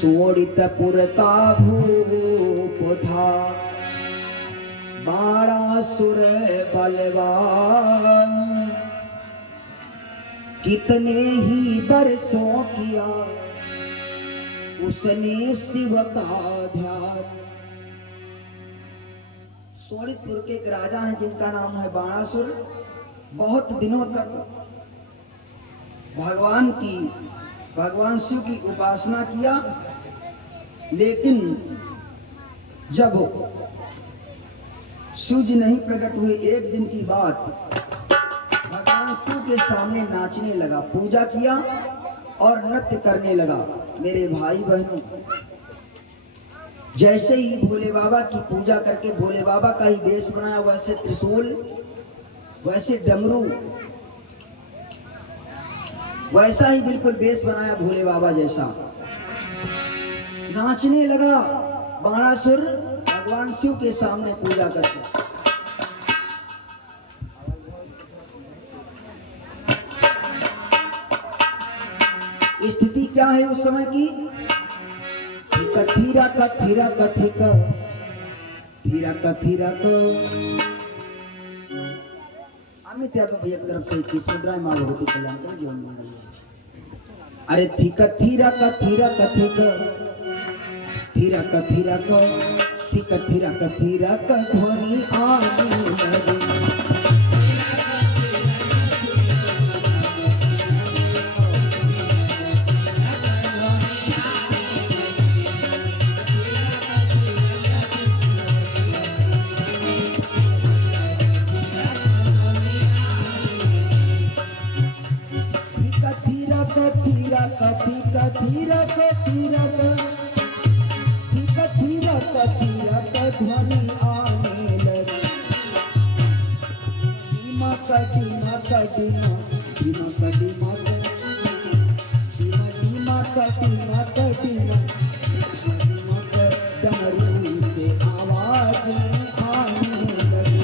सोड़ितपुर का भूप था बाणासुर बलवान, कितने ही बरसों किया उसने शिव का ध्यान। सोड़ितपुर के एक राजा हैं जिनका नाम है बाणासुर। बहुत दिनों तक भगवान शिव की उपासना किया, लेकिन जब शिव जी नहीं प्रकट हुए, एक दिन की बात, भगवान शिव के सामने नाचने लगा, पूजा किया और नृत्य करने लगा। मेरे भाई बहनों, जैसे ही भोले बाबा की पूजा करके भोले बाबा का ही वेश बनाया, वैसे त्रिशूल, वैसे डमरू, वैसा ही बिल्कुल वेश बनाया भोले बाबा जैसा। नाचने लगा बाणासुर भगवान शिव के सामने पूजा करके। स्थिति क्या है उस समय की? कथीरा कथीरा कथिक थीरा कथीरा को अमित यादव भैया की तरफ से 21 मुद्राएं माँ भगवती कल्याण कर जीवन मंगल। अरे थीरा कथीरा कथिक थीरा कथीरा को थीरा कथीरा का ध्वनि आने लगी। ध्वनि आने लगी। धीमा कदीमा कदीमा धीमा कदीमा धीमा धीमा कदीमा कदीमा धीमा डमरू से आवाज़ें आने लगी।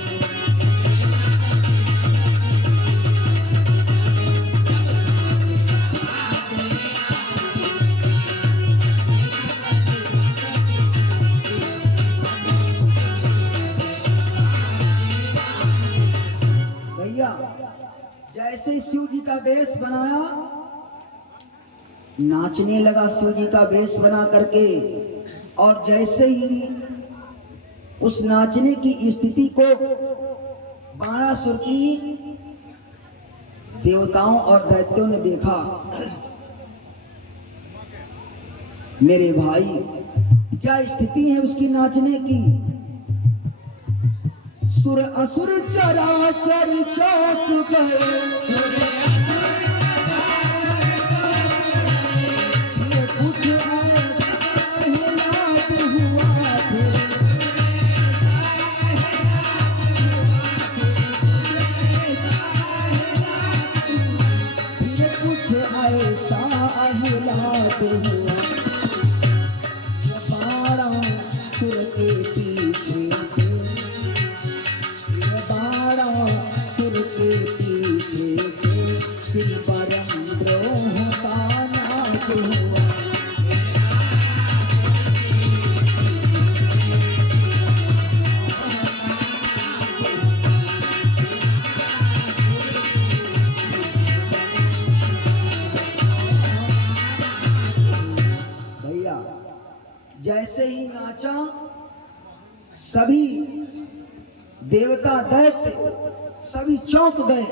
जैसे शिव जी का वेश बनाया, नाचने लगा शिव जी का वेश बना करके, और जैसे ही उस नाचने की स्थिति को बाणासुर की देवताओं और दैत्यों ने देखा। मेरे भाई, क्या स्थिति है उसकी नाचने की? सुर असुर चराचर चौक गए, ये कुछ अहलाद हुआ थे, ये कुछ ऐसा अहलाद हुआ। बाणासुर के पीछे से श्री परम द्रोह का नाच हुआ। भैया, जैसे ही नाचा, सभी देवता दैत्य सभी चौंक गए।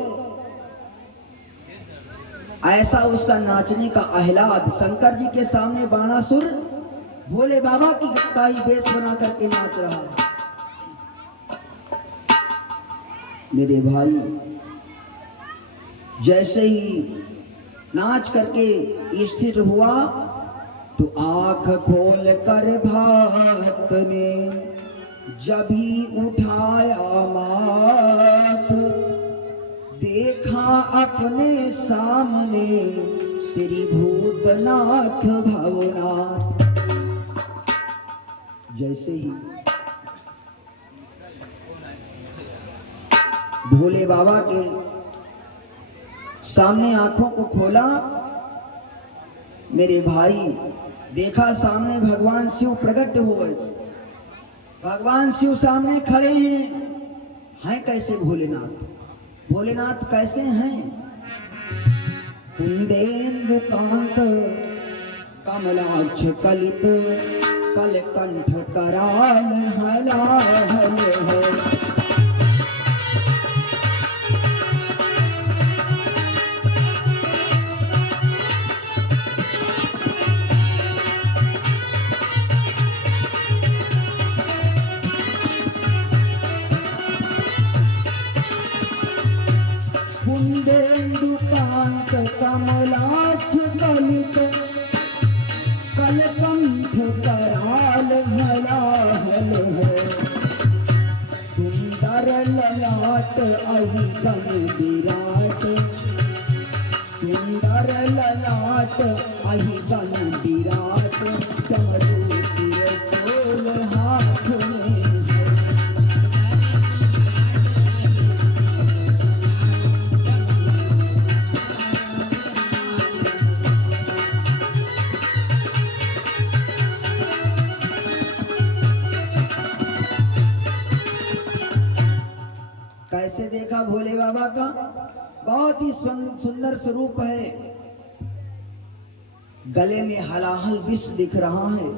ऐसा उसका नाचने का आह्लाद। शंकर जी के सामने बाणासुर भोले बाबा की गत्ताई वेश बना करके नाच रहा है। मेरे भाई, जैसे ही नाच करके स्थिर हुआ, तो आंख खोल कर भक्त ने जब ही उठाया माथ, देखा अपने सामने श्री भूतनाथ भवनाथ। जैसे ही भोले बाबा के सामने आंखों को खोला, मेरे भाई देखा सामने भगवान शिव प्रकट हो गए। भगवान शिव सामने खड़े हैं कैसे भोलेनाथ? भोलेनाथ कैसे हैं? कुंदेन्दु कांत कमलाक्ष कलित कलकंठ कराल हलाहल है। कुंदेन्दुकांत कमलाक्ष कलित कलकंठ कराल हलाहल है। सुंदर ललाट अहि गण विराट, सुंदर ललाट अहि गण विराट, डमरू त्रिशूल हाथ में है। कैसे देखा भोले बाबा का? बहुत ही सुंदर स्वरूप है। गले में हलाहल विष दिख रहा है,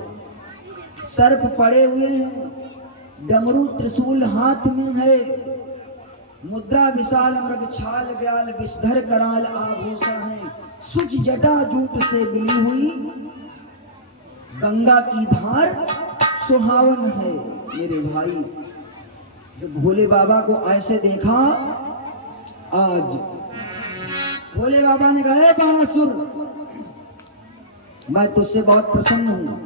सर्प पड़े हुए हैं, डमरू त्रिशूल हाथ में है, मुद्रा विशाल मृग छाल ब्याल विषधर कराल आभूषण है। सुच जटा जूट से मिली हुई गंगा की धार सुहावन है। मेरे भाई, जब भोले बाबा को ऐसे देखा, आज भोले बाबा ने कहा, बाणासुर, मैं तुझसे बहुत प्रसन्न हूं,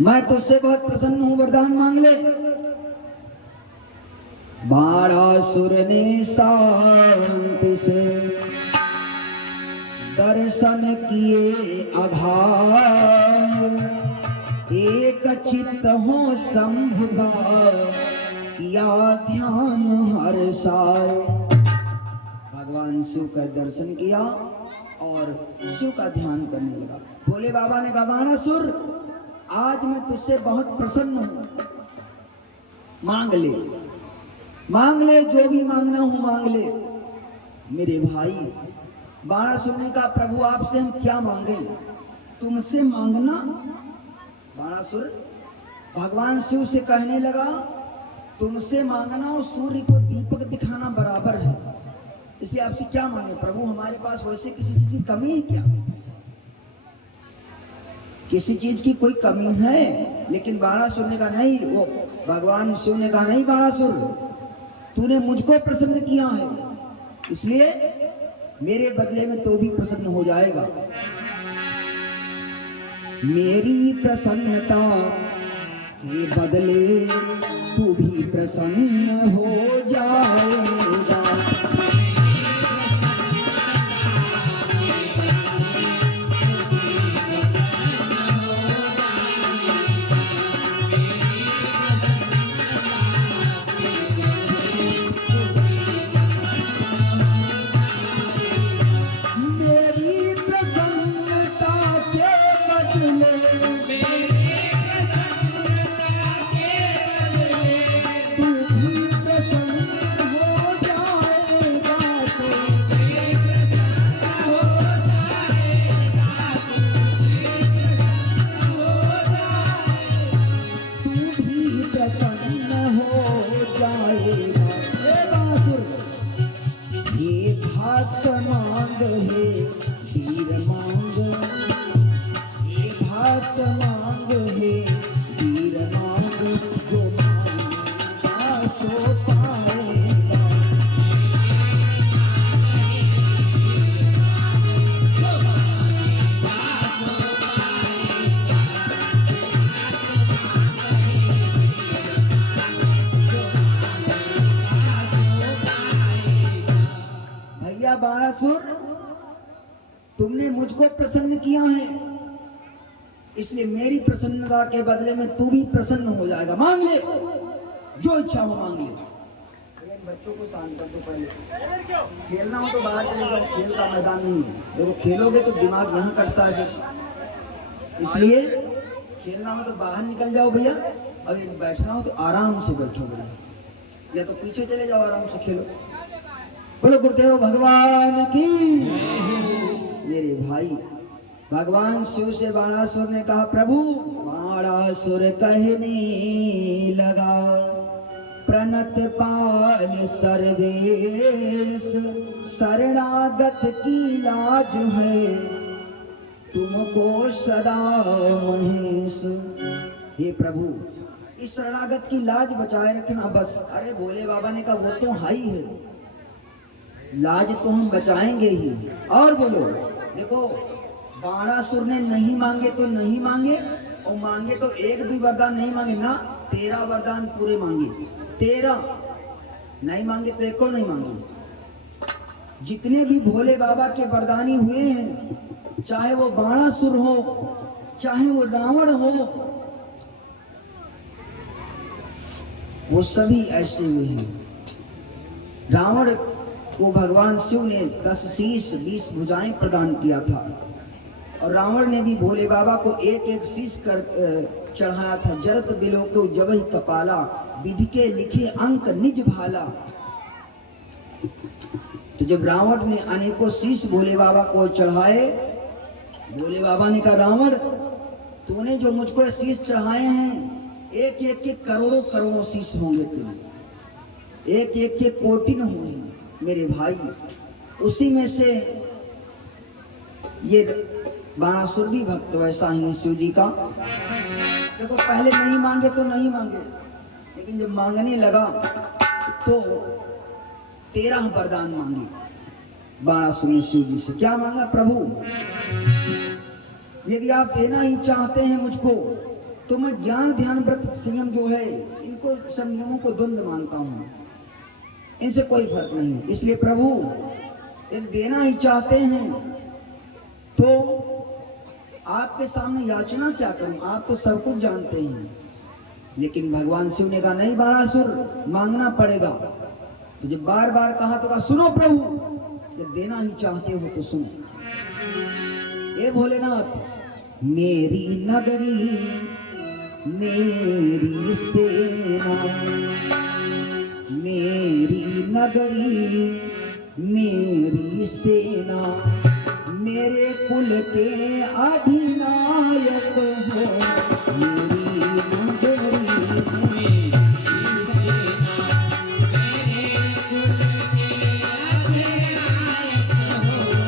मैं तुझसे बहुत प्रसन्न हूं, वरदान मांग ले। बाणासुर ने शांति से दर्शन किए अघार, एक चित्त हो शंभु का किया ध्यान हर्षाए। भगवान शिव का दर्शन किया और शिव का ध्यान करने लगा। भोले बाबा ने कहा, बाणासुर, आज मैं तुझसे बहुत प्रसन्न हूं, मांग ले, मांग ले, जो भी मांगना हो मांग ले। मेरे भाई, बाणासुर ने कहा, प्रभु आपसे हम क्या मांगे, तुमसे मांगना। बाणासुर भगवान शिव से कहने लगा, तुमसे मांगना और सूर्य को दीपक दिखाना बराबर है, इसलिए आपसे क्या मांगे प्रभु? हमारे पास वैसे किसी चीज की कमी है क्या? किसी चीज की कोई कमी है? लेकिन बाणासुर ने कहा नहीं, वो भगवान शिव ने कहा, नहीं बाणासुर, तूने मुझको प्रसन्न किया है, इसलिए मेरे बदले में तो भी प्रसन्न हो जाएगा। मेरी प्रसन्नता के बदले तू भी प्रसन्न हो जाएगा। बाणासुर, तुमने मुझको प्रसन्न किया है, इसलिए मेरी प्रसन्नता के बदले में तू भी प्रसन्न हो जाएगा। मांग ले, जो इच्छा हो मांग ले। बच्चों को शांत कर दो पहले। खेलना हो तो बाहर चले जाओ, खेल का मैदान नहीं है। देखो खेलोगे तो दिमाग यहाँ कटता है, इसलिए खेलना हो तो बाहर निकल जाओ भैया, और यदि बैठना हो तो आराम से बैठो भैया, या तो पीछे चले जाओ आराम से खेलो। बोलो गुरुदेव भगवान की। मेरे भाई, भगवान शिव से बाणासुर ने कहा, प्रभु बाणासुर कहने लगा, प्रणत पाल सर्वेश, शरणागत की लाज है, तुमको सदा महेश। हे प्रभु, इस शरणागत की लाज बचाए रखना बस। अरे भोले बाबा ने कहा, वो तो हाई है, लाज तो हम बचाएंगे ही। और बोलो, देखो बाणासुर ने नहीं मांगे तो नहीं मांगे, और मांगे तो एक भी वरदान नहीं मांगे ना, 13 वरदान पूरे मांगे। 13 नहीं मांगे तो एको नहीं मांगे। जितने भी भोले बाबा के वरदानी हुए हैं, चाहे वो बाणासुर हो, चाहे वो रावण हो, वो सभी ऐसे हुए हैं। रावण को भगवान शिव ने 10 शीश 20 भुजाएं प्रदान किया था, और रावण ने भी भोले बाबा को एक एक शीश कर चढ़ाया था। जरत बिलो को जबहि कपाला, विधि के लिखे अंक निज भाला। तो जब रावण ने अनेकों शीश भोले बाबा को चढ़ाए, भोले बाबा ने कहा, रावण तूने जो मुझको शीश चढ़ाए हैं, एक एक के करोड़ों करोड़ों शीश होंगे, तुम एक एक के कोटि न होंगे मेरे भाई। उसी में से ये बाणासुर भी भक्त वैसा ही शिव जी का। देखो पहले नहीं मांगे तो नहीं मांगे, लेकिन जब मांगने लगा तो 13 वरदान मांगे बाणासुर ने शिव जी से। क्या मांगा, प्रभु यदि आप देना ही चाहते हैं मुझको, तो मैं ज्ञान ध्यान व्रत संयम जो है, इनको सब नियमों को द्वंद मानता हूँ, इनसे कोई फर्क नहीं। इसलिए प्रभु यदि देना ही चाहते हैं तो आपके सामने याचना क्या करूं, आप तो सब कुछ जानते हैं। लेकिन भगवान शिव ने कहा, नहीं बाणासुर, मांगना पड़ेगा। तो जब बार बार कहा तो कहा, सुनो प्रभु, जब देना ही चाहते हो तो सुनो। ये भोलेनाथ, मेरी नगरी मेरी सेना, मेरी नगरी मेरी सेना, मेरे कुल के अधिनायक हो, मेरी नगरी मेरी सेना, मेरे कुल के अधिनायक हो, मेरी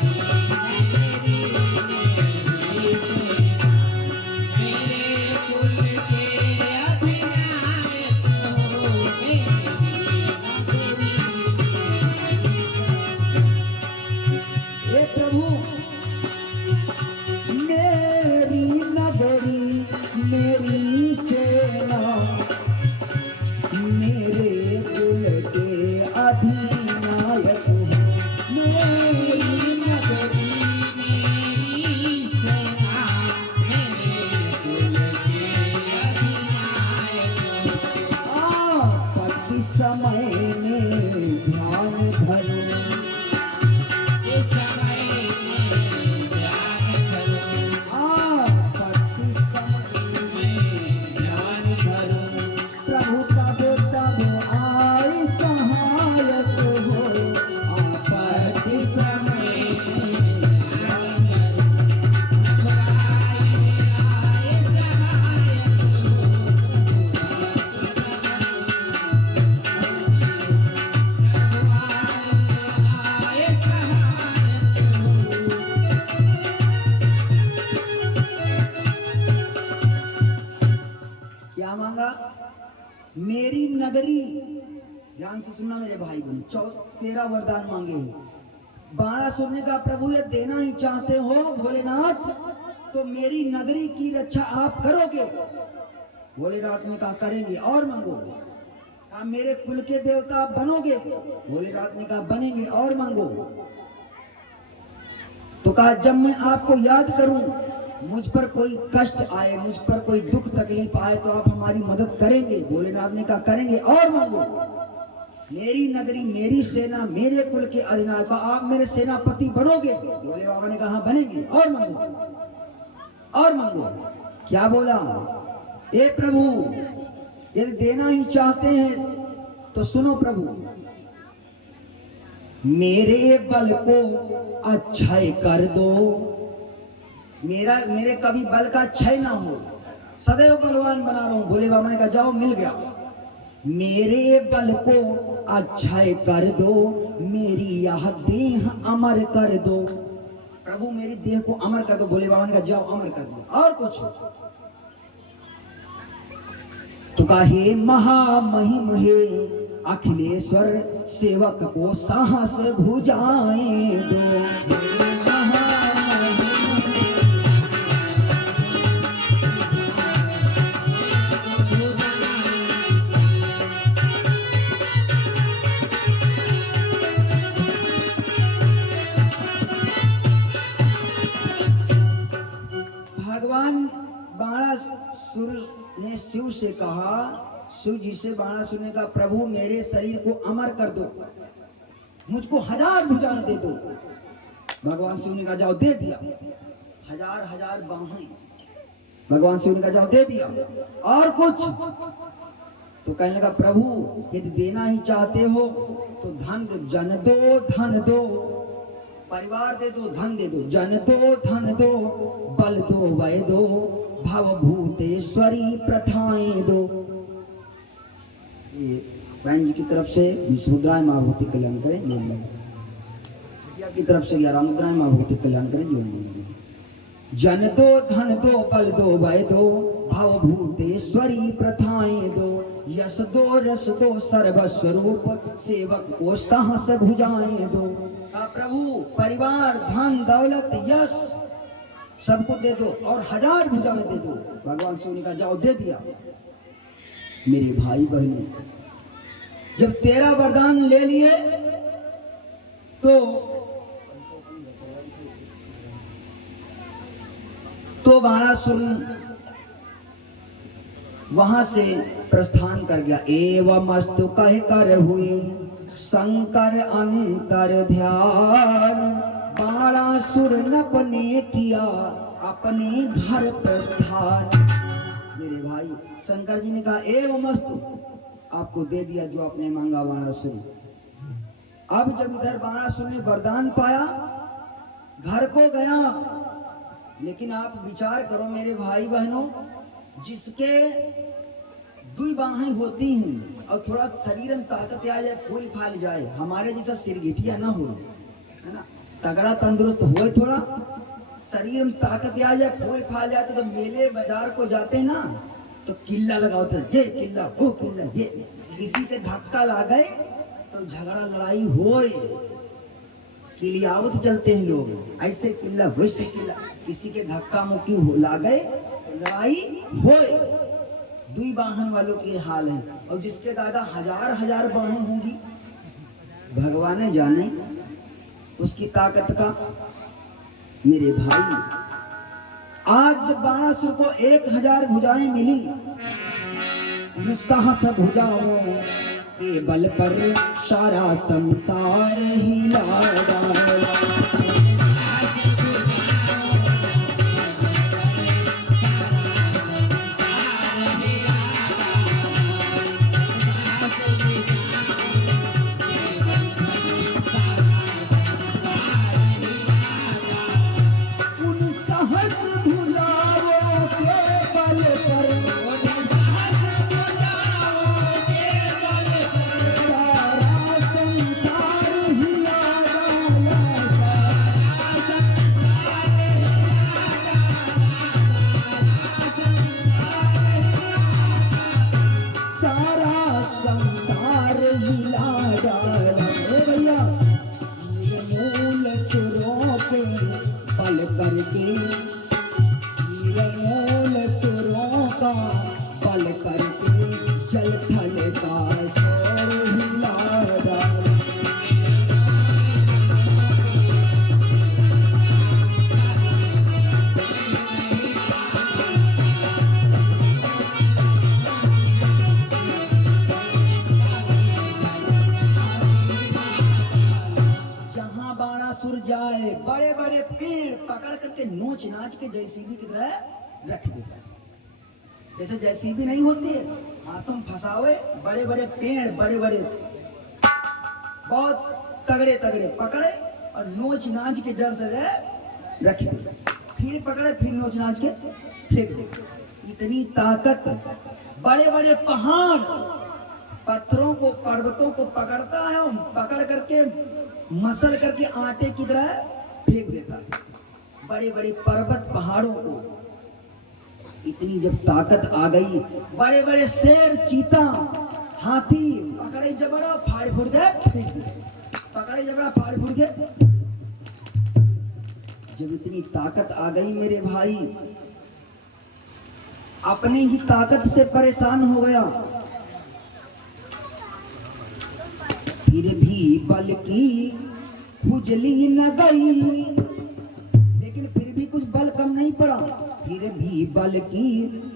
नगरी मेरी सेना, मेरे कुल के अधिनायक हो, मेरी हे प्रभु, मेरी नगरी मेरी सेना, मेरे कुल के अधिनायक हो, मेरी नगरी मेरी सेना, मेरे कुल के अधिनायक हो। आपत्ति समय में ध्यान धरो, क्या मांगा, मेरी नगरी। ध्यान से सुनना मेरे भाई बहन, 13 वरदान मांगे हैं। बाणासुर ने कहा, प्रभु ये देना ही चाहते हो भोलेनाथ, तो मेरी नगरी की रक्षा आप करोगे। भोलेनाथ ने कहा, करेंगे। और मांगो। कहा, मेरे कुल के देवता आप बनोगे। भोलेनाथ ने कहा, बनेंगे। और मांगो। तो कहा, जब मैं आपको याद करूं, मुझ पर कोई कष्ट आए, मुझ पर कोई दुख तकलीफ आए, तो आप हमारी मदद करेंगे। भोलेनाथ ने कहा, करेंगे। और मांगो। मेरी नगरी मेरी सेना मेरे कुल के अधिनायक, आप मेरे सेनापति बनोगे। भोले बाबा ने कहा, बनेंगे। और मांगो। और मांगो। क्या बोला? ए प्रभु, यदि देना ही चाहते हैं तो सुनो प्रभु, मेरे बल को अक्षय कर दो। मेरे कभी बल का क्षय ना हो, सदैव बलवान बना रहा हूं। भोले बाबा ने कहा जाओ, मिल गया। मेरे बल को अक्षय कर दो, मेरी यह देह अमर कर दो। प्रभु मेरी देह को अमर कर दो। भोले बाबा ने कहा जाओ, अमर कर दिया। और कुछ? तो कहे महामहिम हे अखिलेश्वर, सेवक को साहस भुजाएं दो। भगवान बाणासुर ने शिव से कहा, शिव जी से बाणासुर ने कहा, प्रभु मेरे शरीर को अमर कर दो, मुझको 1000 भुजाएं दे दो। भगवान शिव ने कहा जाओ, दे दिया। 1000 बाहें भगवान शिव ने कहा जाओ, दे दिया। और कुछ? तो कहने लगा प्रभु यदि देना ही चाहते हो तो धन दो, जन दो, धन दो, परिवार दे दो, धन दे दो। जन दो, धन दो, बल दो, वय दो, भवभूतेश्वरी प्रथाएं दो। ये बहन जी की तरफ से 20 मुद्राएं महाभूति कल्याण करें जीवन की तरफ से 11 मुद्राएं महाभूति कल्याण करें जीवन में। जन दो, धन दो, बल दो, वय दो, भवभूतेश्वरी प्रथाएं दो। यश दो, रस दो, सर्वस्वरूप, सेवक को साहस भुजाएं दो। प्रभु परिवार, धन, दौलत, यश सबको दे दो और 1000 भुजाएं दे दो। भगवान शिव ने कहा जाओ, दे दिया। मेरे भाई बहनों, जब 13 वरदान ले लिए तो बाणासुर वहां से प्रस्थान कर गया। एवमस्तु कह कर हुए शंकर अंतर ध्यान, बाणासुर नपने किया अपने घर प्रस्थान। मेरे भाई, शंकर जी ने कहा एवमस्तु, आपको दे दिया जो आपने मांगा बाणासुर। अब जब इधर बाणासुर ने वरदान पाया, घर को गया। लेकिन आप विचार करो मेरे भाई बहनों, जिसके 2 बाहें होती हैं और थोड़ा शरीर में ताकत आ जाए, फूल फाल जाए, हमारे जैसा सिरगिटिया ना हो, है ना, तगड़ा तंदुरुस्त हो, थोड़ा शरीर में ताकत आ जाए, फूल फाल जाए, तो मेले बाजार को जाते हैं ना, तो किल्ला लगाओ, ये किल्ला, वो किल्ला, ये किसी के धक्का ला गए तो झगड़ा लड़ाई होए, किलियावत चलते हैं लोग, ऐसे किल्ला वैसे किल्ला, किसी के धक्का मुक्की ला गए लड़ाई होए। 2 वाहन वालों के हाल है। और जिसके दादा 1000 बाहें होंगी, भगवान ने जाने उसकी ताकत का। मेरे भाई, आज बाणासुर को 1000 भुजाएं मिली, साहस भुजाओं के बल पर सारा संसार हिला डाला। पकड़ करके नोच नाच के जेसीबी की तरह रख देता है। जैसे जेसीबी नहीं होती है, हाथों में फंसावे, बड़े बड़े पेड़, बड़े बड़े बहुत तगड़े तगड़े पकड़े और नोच नाच के जड़ से रख दे, फिर पकड़े, फिर नोच नाच के फेंक दे। इतनी ताकत, बड़े बड़े पहाड़, पत्थरों को, पर्वतों को पकड़ता है, पकड़ करके मसल करके आटे की तरह फेंक देता है, बड़े बड़े पर्वत पहाड़ों को। इतनी जब ताकत आ गई, बड़े बड़े शेर, चीता, हाथी पकड़े जबड़ा, फाड़ फूट गए, फेंक दे, पकड़े जबड़ा, फाड़ फूट गए। जब इतनी ताकत आ गई मेरे भाई, अपनी ही ताकत से परेशान हो गया। फिर भी बल की खुजली न गई, लेकिन फिर भी कुछ बल कम नहीं पड़ा। फिर भी बल की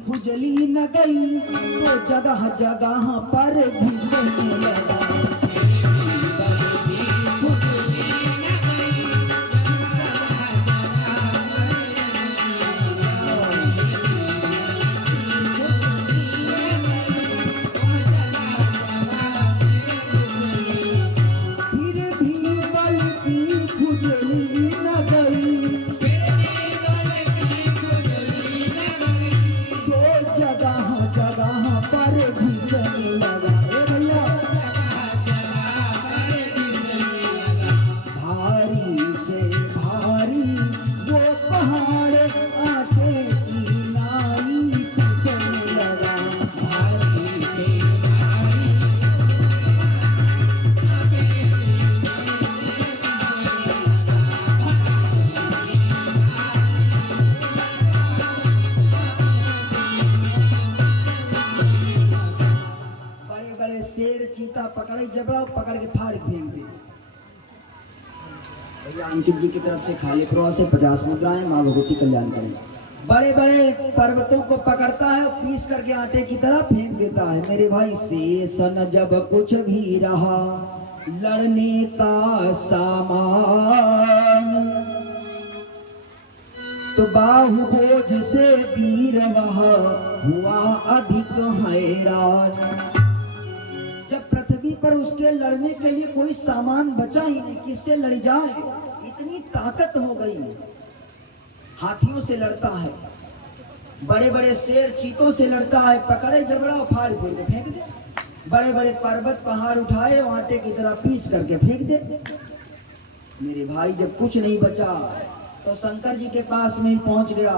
खुजली न गई, तो जगह जगह पर घिसने लगा। पकड़े जबड़ा, पकड़ के फाड़ फेंक दे। भैया अंकित जी की तरफ से खाली प्रो से 50 मुद्राएं, माँ भगवती कल्याण करें। बड़े बड़े पर्वतों को पकड़ता है, पीस करके आटे की तरह फेंक देता है। मेरे भाई शेष न जब कुछ भी रहा लड़ने का सामान, तो बाहु बोझ से वीर वह हुआ अधिक हैरान। जब पृथ्वी पर उसके लड़ने के लिए कोई सामान बचा ही नहीं, किससे लड़ जाए, इतनी ताकत हो गई। हाथियों से लड़ता है, बड़े बड़े शेर चीतों से लड़ता है, पकड़े जबड़ा फाड़ फूड़ के फेंक दे। बड़े बड़े पर्वत पहाड़ उठाए, आटे की तरह पीस करके फेंक दे। मेरे भाई जब कुछ नहीं बचा तो शंकर जी के पास में पहुंच गया।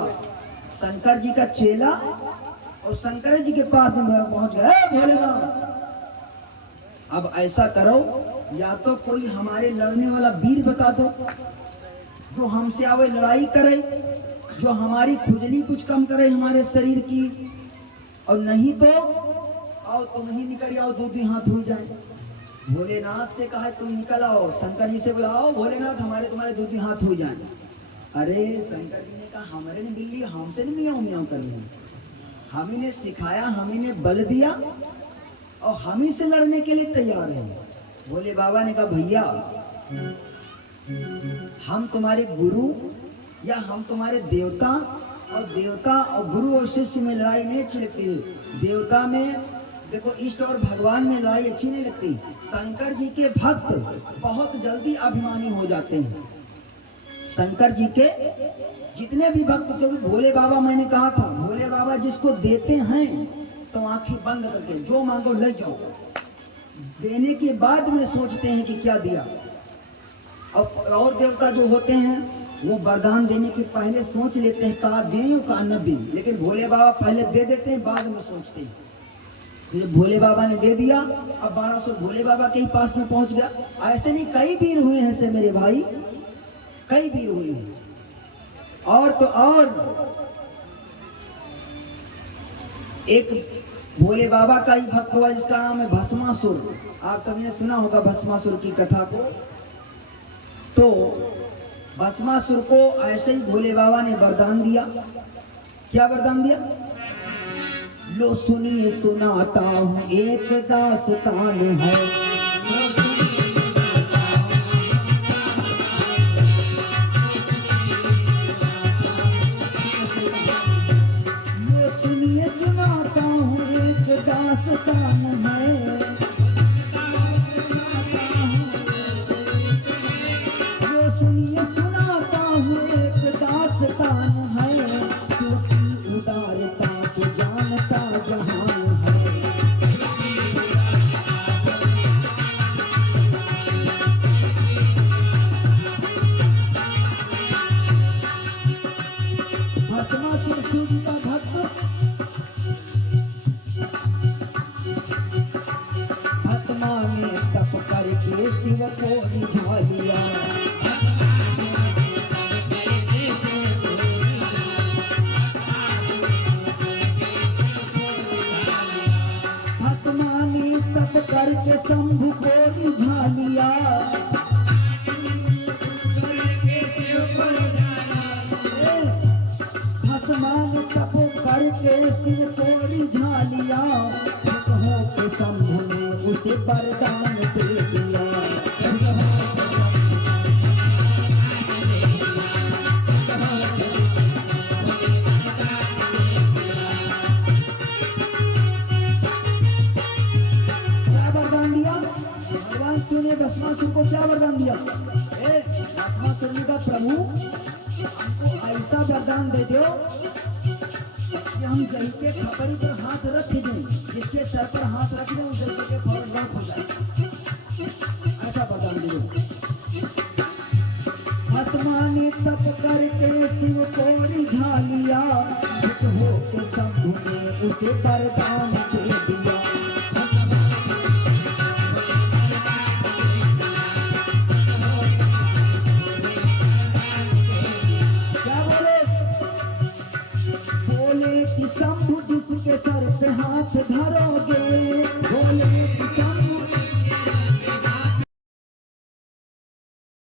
शंकर जी का चेला और शंकर जी के पास में पहुंच गया, भोलेनाथ अब ऐसा करो, या तो कोई हमारे लड़ने वाला वीर बता दो जो हमसे आवे लड़ाई करे, जो हमारी खुजली कुछ कम करे हमारे शरीर की, और नहीं तो आओ तुम ही निकल आओ, दो दिन हाथ हो जाए। भोलेनाथ से कहा तुम निकल आओ, शंकर जी से बुलाओ, भोलेनाथ हमारे तुम्हारे दो दिन हाथ हो जाए। अरे शंकर जी ने कहा हमारे ने बिल्ली हमसे नहीं मियाऊ मियाऊ करनी, हम ही ने सिखाया, हम ही ने बल दिया और हम ही से लड़ने के लिए तैयार हैं। भोले बाबा ने कहा भैया हम तुम्हारे गुरु या हम तुम्हारे देवता, और देवता और गुरु और शिष्य में लड़ाई नहीं अच्छी लगती। देवता में देखो, इष्ट और भगवान में लड़ाई अच्छी नहीं लगती। शंकर जी के भक्त बहुत जल्दी अभिमानी हो जाते हैं। शंकर जी के जितने भी भक्त, क्योंकि भोले बाबा, मैंने कहा था भोले बाबा जिसको देते हैं तो आंखें बंद करके जो मांगो ले जाओ, देने के बाद में सोचते हैं कि क्या दिया। और देवता जो होते हैं वो वरदान देने के पहले सोच लेते हैं कहा दें और कहा न दें, लेकिन भोले बाबा पहले दे देते हैं, बाद में सोचते हैं। तो भोले बाबा ने दे दिया, अब 1200 भोले बाबा के ही पास में पहुंच गया। ऐसे नहीं कई वीर हुए हैं से मेरे भाई, कई वीर हुए हैं। और तो और एक भोले बाबा का ही भक्त हुआ जिसका नाम है भस्मासुर। आप सभी ने सुना होगा भस्मासुर की कथा को। तो भस्मासुर को ऐसे ही भोले बाबा ने वरदान दिया। क्या वरदान दिया? लो सुनिए सुनाता हूँ एक दास्तान है, दास्तान है। वो सुनिए सुनाता हूँ एक दास्तान है। शिव की उदारता को जानता जहान है। भस्मासुर शिव जी का भक्त भस्मा में तप करके शिव को रिझा लिया। भस्मा ने तप करके शंभु को रिझा लिया। भस्मान तप करके शिव को रिझा लिया। हो के शंभु ने उसे वरदान दे दिया। क्या वरदान दिया भगवान शिव ने भस्मासुर को? क्या वरदान दिया? भस्मासुर ने कहा प्रभु हमको ऐसा वरदान दे दो कि हम जल के खपड़ी पर हाथ रख दें, जिसके सर पर हाथ रख दें उस जल के फौरन गाँव हो जाए। ऐसा वरदान दे दो। भस्मा ने तप करके शिव को रिझा लिया। खुश हो के शंभु ने उसे वरदान दे दिया। शंभु जिसके सर पे हाथ